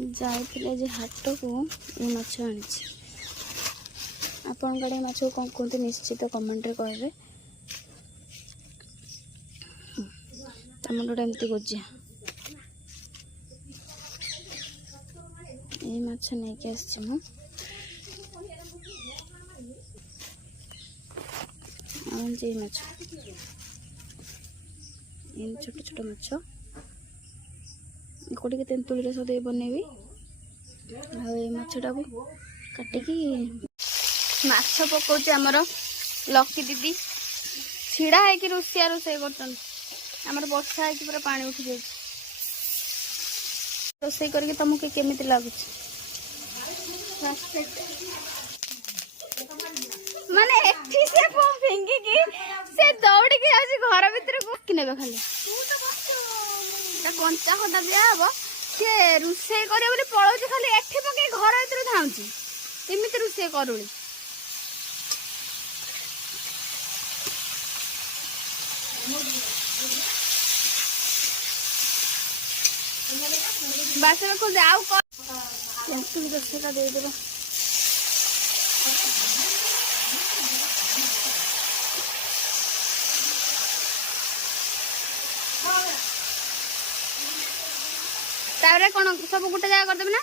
जाइए जे हाट को ये माछ आनी आपण गाड़े माछ कौन कहते निश्चित कमेंट कहे टमाटोटा एमती गोजिया ये माछ नहीं के आसी मु माछ ये छोट छोट माछ कोटी के तेंतुली रस दे बनैबी माछटा को काटिकी माछ पकाउची आमर लकी दीदी छिड़ा है कि रोसिया रोसे करमर वर्षा है पूरा पानी उठी जाए रोसे करके तुमको केमिति लगुच माने एठी से फेंगी की से दौड़ी के आज घर भीतर को कि नेबे खाली कंचा खटा दिया हम सी रोसे करे बोली पलाऊ खाली एठी पके घर भीतर धाउची एमती रोसे करूली बासन खोल दे आउ तेंतुली रसटा दे देबो तारे कोन सब गुटे जगह कर देबे ना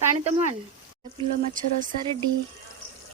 पानी तो मान फुल माछ रसा रेडी।